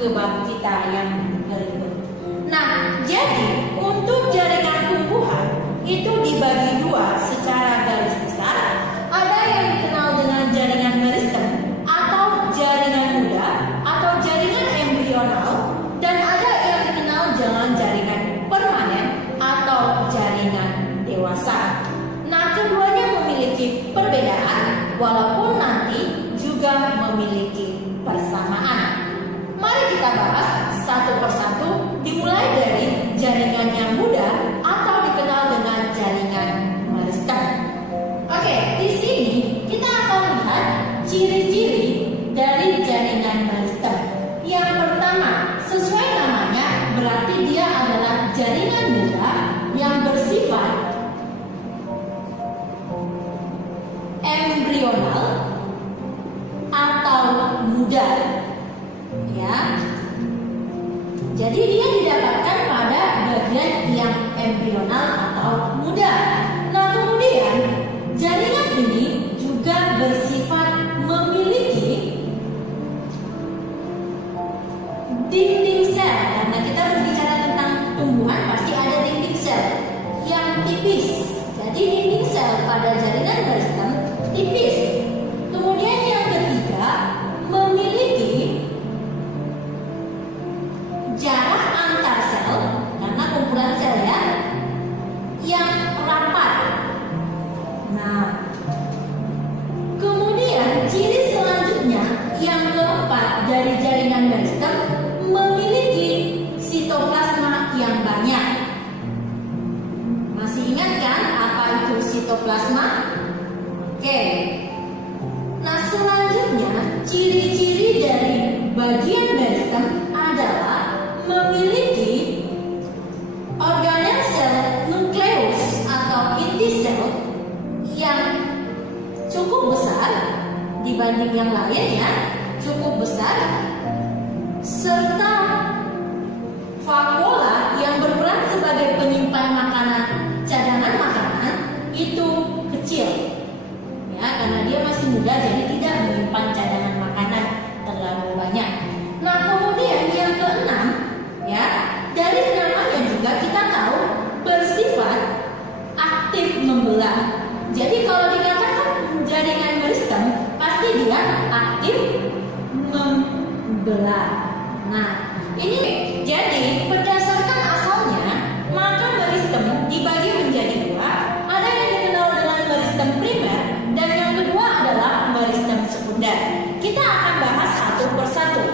ke bab kita yang berikut. Nah, jadi untuk jaringan tumbuhan itu dibagi dua secara garis besar. Ada yang dikenal dengan jaringan meristem atau jaringan muda atau jaringan embrional, dan ada yang dikenal dengan jaringan permanen atau jaringan dewasa. Nah, keduanya memiliki perbedaan walaupun nanti juga memiliki persamaan. Mari kita bahas satu persatu, dimulai dari jaringan yang muda atau dikenal dengan jaringan meristem. Oke, di sini kita akan lihat ciri-ciri dari jaringan meristem. Yang pertama, sesuai namanya berarti dia adalah jaringan muda yang bersifat embrional atau muda. Ya, jadi dia didapatkan pada bagian yang embrional atau muda. Nah, kemudian jaringan ini juga bersifat memiliki dinding sel. Karena kita berbicara tentang tumbuhan, pasti ada dinding sel yang tipis. Jadi dinding sel pada jaringan meristem tipis. Kemudian yang ketiga, memiliki jarak antar sel, karena kumpulan sel ya, yang rapat. Nah, kemudian ciri selanjutnya yang keempat dari jaringan meristem, memiliki sitoplasma yang banyak. Masih ingat kan apa itu sitoplasma? Oke. Nah, selanjutnya ciri-ciri dari bagian meristem adalah memiliki organel sel nukleus atau inti sel yang cukup besar dibanding yang lain ya, cukup besar, serta vakuola yang berperan sebagai penyimpan makanan, cadangan makanan itu kecil ya, karena dia masih muda jadi tidak menyimpan cadangan makanan terlalu banyak. Nah, kemudian yang keenam ya, dari namanya juga kita tahu bersifat aktif membelah. Jadi kalau dikatakan jaringan meristem pasti dia aktif membelah. Nah, ini jadi berdasarkan asalnya maka meristem dibagi menjadi dua. Ada yang dikenal dengan meristem primer dan yang kedua adalah meristem sekunder. Kita akan bahas satu persatu.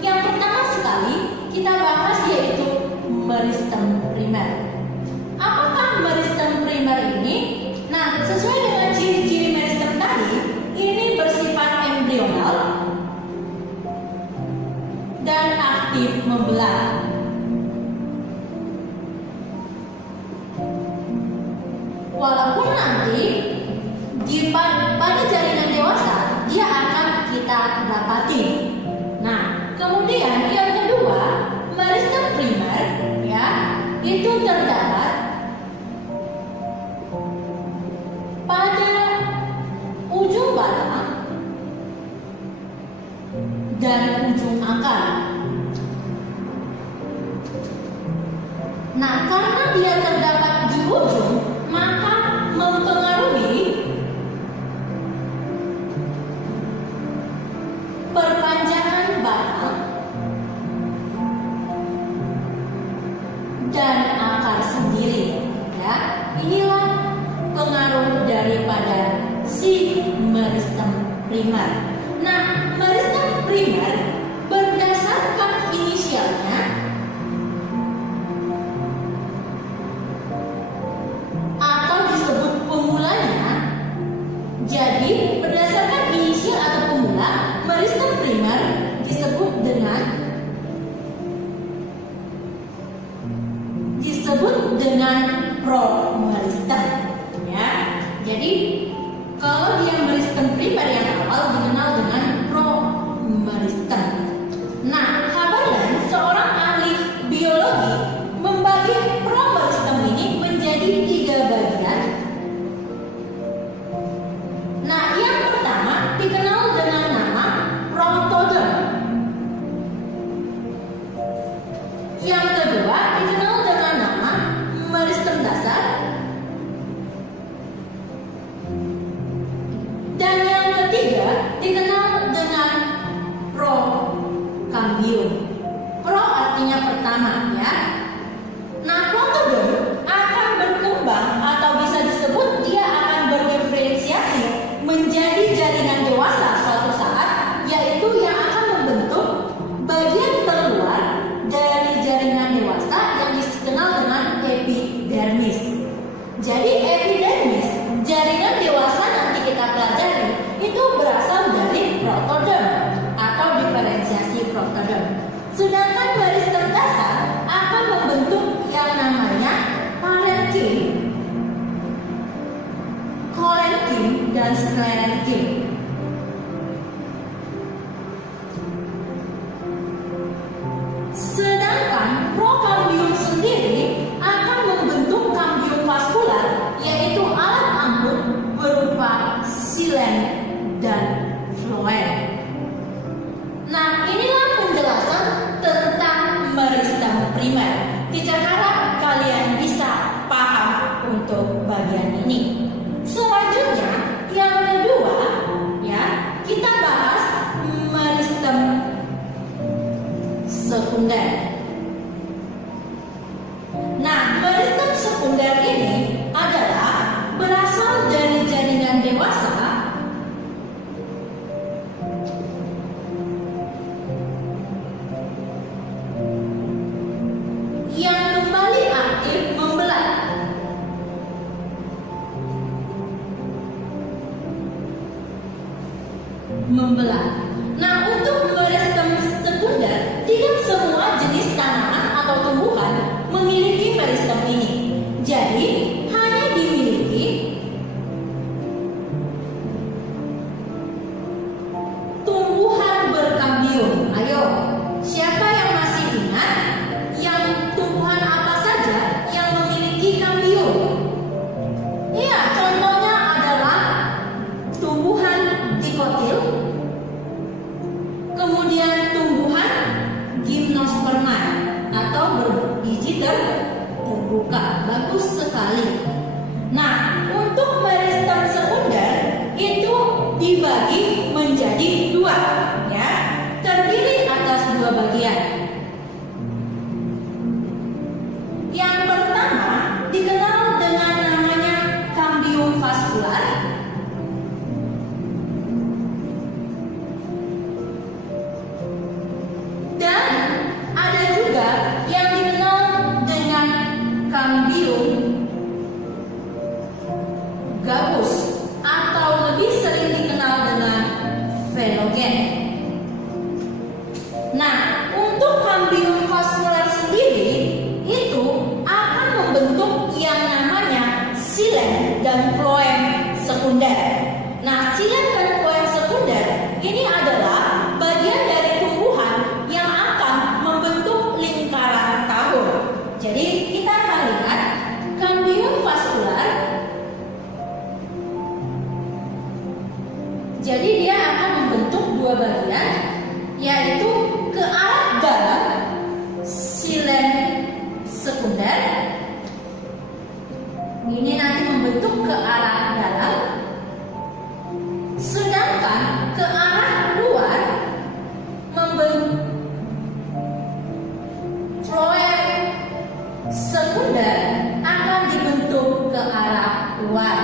Yang pertama sekali kita bahas yaitu meristem primer. Apakah meristem primer ini? Nah, sesuai dengan ciri-ciri meristem tadi, ini bersifat embrional dan aktif membelah. Walaupun nanti pada jaringan dewasa dia akan kita dapati. Nah, kemudian yang kedua, meristem primer ya, itu terdapat pada ujung batang dan ujung akar. Nah, karena dia terdapat di ujung, maka mempengaruhi perpanjangan batang dan akar sendiri ya. Inilah pengaruh daripada si meristem primer. Nah, meristem primer berdasarkan inisialnya atau disebut pemulanya. Jadi berdasarkan inisial atau pemula, meristem primer disebut dengan promeristem ya. Jadi kalau dia meristem primer yang awal dikenal dengan promeristem. Nah, Haberland, seorang ahli biologi, membagi promeristem ini menjadi 3 bagian. Nah, yang pertama dikenal dengan nama protodon. pertama ya. Nah, protodon akan berkembang atau bisa disebut dia akan berdiferensiasi menjadi jaringan dewasa suatu saat, yaitu yang akan membentuk bagian terluar dari jaringan dewasa yang dikenal dengan epidermis. Jadi epidermis, jaringan dewasa nanti kita pelajari itu berasal dari protodon atau diferensiasi protodon. Sedangkan meristem dasar akan membentuk yang namanya parenkim, korenkim, dan sklerenkim. Sedangkan prokambium sendiri akan membentuk kambium vaskular, yaitu alat angkut berupa silen dan floem. Nah, inilah penjelasan tentang meristem primer. Teacher harap kalian bisa paham untuk bagian ini. Selanjutnya, yang kedua, ya, kita bahas meristem sekunder. Nah, meristem sekunder ini adalah berasal dari jaringan dewasa yang kembali aktif membelah. Nah, untuk meristem sekunder, tidak semua jenis tanaman atau tumbuhan memiliki meristem ini. Jadi, hanya dimiliki tumbuhan berkambium. Ayo, siapa yang masih ingat yang tumbuhan apa saja yang memiliki kambium? Iya, contohnya adalah tumbuhan dikotil, kemudian tumbuhan gimnosperma atau berbiji terbuka. Bagus sekali. Nah, untuk meristem sekunder itu dibagi menjadi dua, ya, terdiri atas dua bagian. Yang pertama dikenal dengan namanya kambium vaskular. Dan ada juga yang dikenal dengan kambium gabus atau lebih sering dikenal dengan velogen. Nah, untuk kambium vaskular sendiri itu akan membentuk yang namanya silen dan floem sekunder. Nah, silen dan floem sekunder ini adalah bagian dari tumbuhan yang akan membentuk lingkaran tahun. Jadi kita akan lihat kambium vaskular. Jadi dia akan membentuk dua bagian, yaitu ke arah dalam silen sekunder. Ini nanti membentuk ke arah dalam. Sedangkan ke arah luar membentuk floem sekunder akan dibentuk ke arah luar.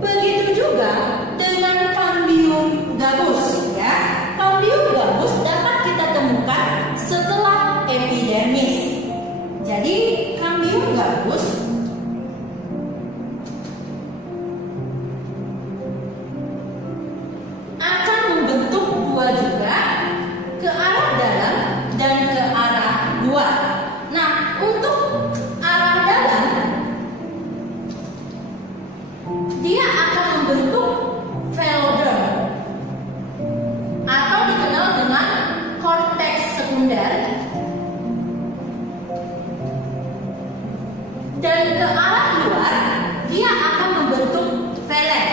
Begitu juga dengan kambium gabus, ya. Kambium gabus dapat kita temukan setelah epidermis. Jadi kambium gabus akan membentuk dua juga, ke arah dalam dan ke arah luar. Nah, untuk arah dalam dia akan membentuk veloderm atau dikenal dengan korteks sekunder. Dan ke arah luar dia akan membentuk velen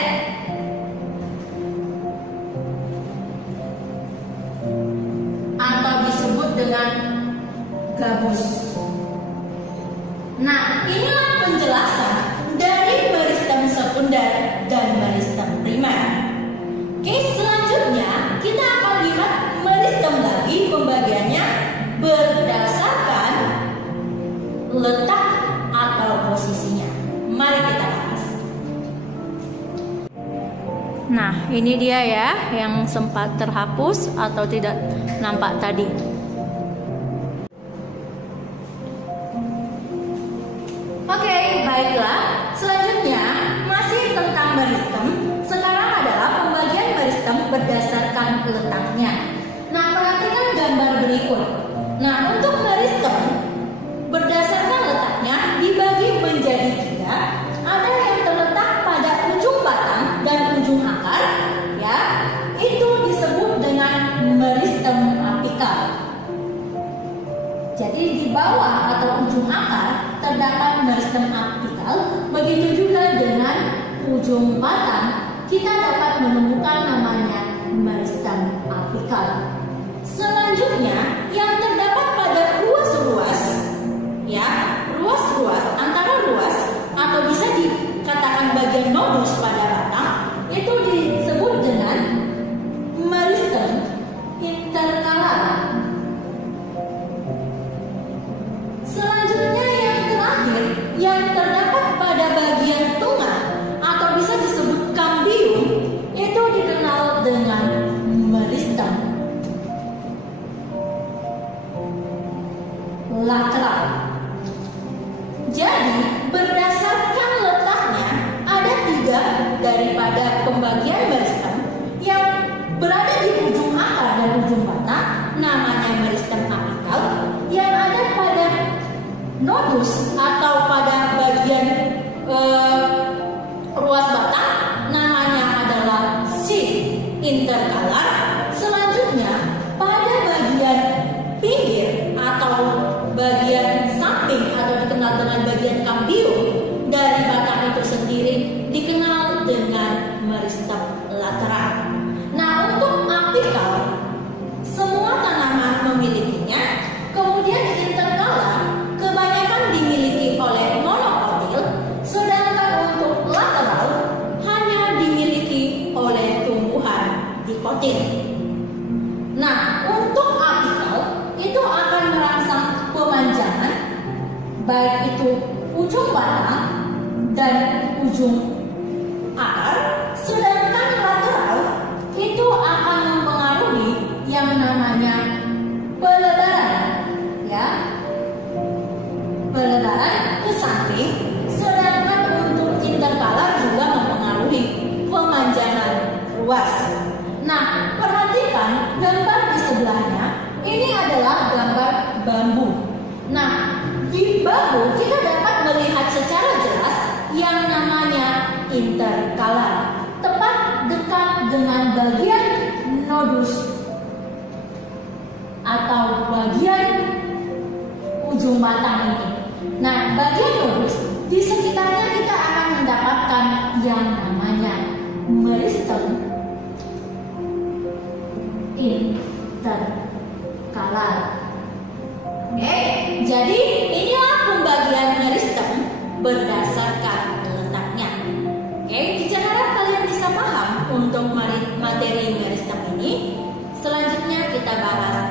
atau disebut dengan gabus. Nah, inilah penjelasan dari meristem sekunder dan meristem Nah, ini dia ya yang sempat terhapus atau tidak nampak tadi. Oke, baiklah. Selanjutnya masih tentang meristem. Sekarang adalah pembagian meristem berdasarkan letaknya. Nah, perhatikan gambar berikut. Nah, untuk meristem berdasarkan letaknya dibagi menjadi 3. Ada yang terletak pada ujung batang dan ujung akar, ya. Itu disebut dengan meristem apikal. Jadi di bawah atau ujung akar terdapat meristem apikal. Begitu juga dengan ujung batang, kita dapat menemukan namanya meristem apikal. Selanjutnya yang terdapat pada ruas-ruas, ya, ruas-ruas antara ruas atau bisa dikatakan bagian nodus pada batang, itu disebut dengan meristem interkalar. Selanjutnya yang terakhir yang terdapat pada bagian tengah atau bisa disebut kambium, itu dikenal dengan meristem lateral. Jadi berdasarkan letaknya ada 3 daripada pembagian meristem yang berada di ujung akar dan ujung batang, namanya meristem apikal. Yang ada pada nodus atau pada bagian ruas batang, namanya adalah interkalar. Selanjutnya pada bagian pinggir atau bagian samping atau dikenal dengan bagian kambium dari batang itu sendiri dikenal dengan meristem lateral. Nah, untuk apikal semua tanaman memilikinya. Kemudian interkalar kebanyakan dimiliki oleh monokotil, sedangkan untuk lateral hanya dimiliki oleh tumbuhan dikotil. Nah, untuk apikal itu akan merangsang pemanjangan baik itu ujung batang dan ujung akar, sedangkan lateral itu akan mempengaruhi yang namanya pelebaran, ya, pelebaran ke samping, sedangkan untuk interkalar juga mempengaruhi pemanjangan ruas. Nah, perhatikan gambar di sebelahnya. Ini adalah gambar bambu. Nah, di bambu kita dapat melihat secara jelas yang namanya interkalar, tepat dekat dengan bagian nodus atau bagian ujung batang ini. Nah, bagian nodus di sekitarnya kita akan mendapatkan yang namanya meristem interkalar. Oke, jadi inilah pembagian meristem berdasarkan letaknya. Oke, jika harap kalian bisa paham untuk materi meristem ini, selanjutnya kita bahas